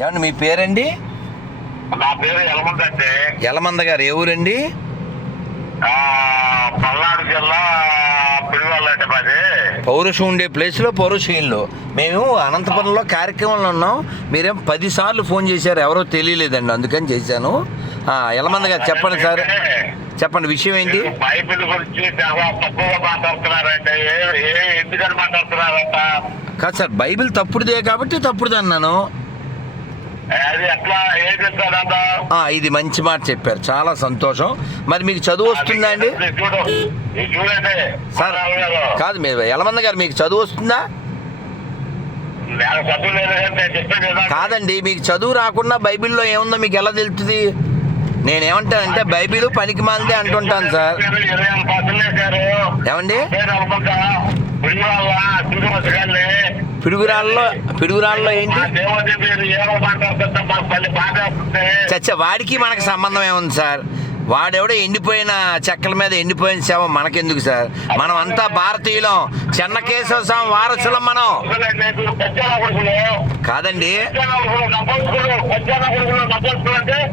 ఏమండి మీ పేరండి? నా పేరు ఎలమంది అంటే యలమంద గారు ఏ ఊరండి? పల్నాడు జిల్లా మాది. పౌరుషం ఉండే ప్లేస్లో పౌరుషంలో. మేము అనంతపురంలో కార్యక్రమంలో ఉన్నాం. మీరేం పదిసార్లు ఫోన్ చేశారు ఎవరో తెలియలేదండి అందుకని చేశాను. ఆ, యలమంద గారు చెప్పండి సార్. చెప్పండి విషయం ఏంటి? బైబిల్ గురించి చాలా తక్కువగా మాట్లాడుతున్నారంటే ఏ ఏ ఎందుకని మాట్లాడుతున్నారంట? కాదు సార్ బైబిల్ తప్పుడుదే కాబట్టి తప్పుడుది అన్నాను. ఇది మంచి మాట చెప్పారు. చాలా సంతోషం. మరి మీకు చదువు వస్తుందా అండి? సార్. కాదు మీరు యలమంద గారు మీకు చదువు వస్తుందా. కాదండి మీకు చదువు రాకుండా బైబిల్లో ఏముందో మీకు ఎలా తెలుస్తుంది? నేనేమంటానంటే బైబిల్ పనికి మాందే అంటుంటాను సార్. ఏమండి? పిడుగురాళ్ళలో పిడుగురాళ్ళలో ఏంటి? చచ్చ వాడికి మనకి సంబంధం ఏముంది సార్? వాడెవడో ఎండిపోయిన చెక్కల మీద ఎండిపోయిన సేవ మనకెందుకు సార్? మనం అంతా భారతీయులం. చెన్నకేశవ స్వామి వారసులం మనం. కాదండి.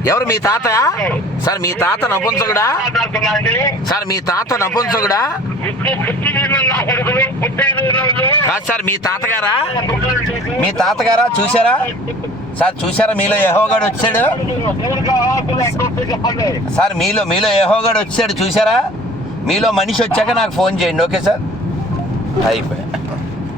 ఎవరు మీ తాత సార్ మీ తాత నపుంసకుడా సార్ మీ తాత నపుంసకుడా కాదు సార్ మీ తాతగారా? మీ తాతగారా? చూసారా సార్ చూసారా మీలో యహోగాడు వచ్చాడు? సార్ మీలో మీలో యహోగాడు వచ్చాడు చూసారా మీలో మనిషి వచ్చాక నాకు ఫోన్ చేయండి ఓకే సార్? అయిపోయా.